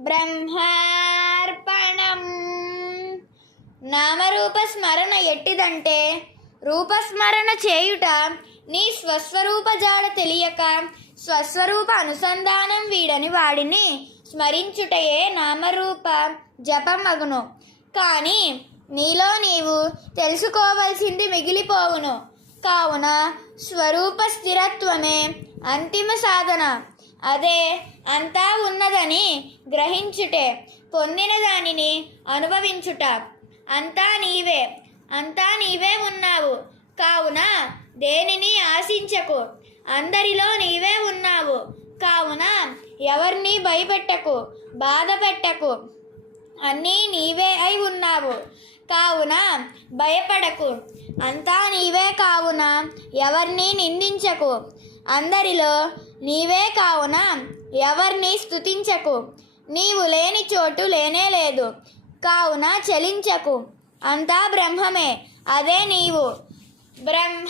బ్రహ్మార్పణం. నామరూప స్మరణ ఎట్టిదంటే, రూపస్మరణ చేయుట నీ స్వస్వరూప జాడ తెలియక స్వస్వరూప అనుసంధానం వీడని వాడిని స్మరించుటయే నామరూప జపమగును. కానీ నీలో నీవు తెలుసుకోవలసింది మిగిలిపోవును. కావున స్వరూప స్థిరత్వమే అంతిమ సాధన. అదే అంతా ఉన్నదని గ్రహించుటే పొందిన దానిని అనుభవించుట. అంతా నీవే ఉన్నావు. కావున దేనిని ఆశించకు. అందరిలో నీవే ఉన్నావు. కావున ఎవరిని భయపెట్టకు, బాధ పెట్టకు. అన్నీ నీవే అయి ఉన్నావు. కావున భయపడకు. అంతా నీవే కావున ఎవరిని నిందించకు. అందరిలో నీవే కావున ఎవరిని స్తుతించకు. నీవు లేని చోటు లేనే లేదు. కావున చలించకు. అంతా బ్రహ్మమే, అదే నీవు. బ్రహ్మ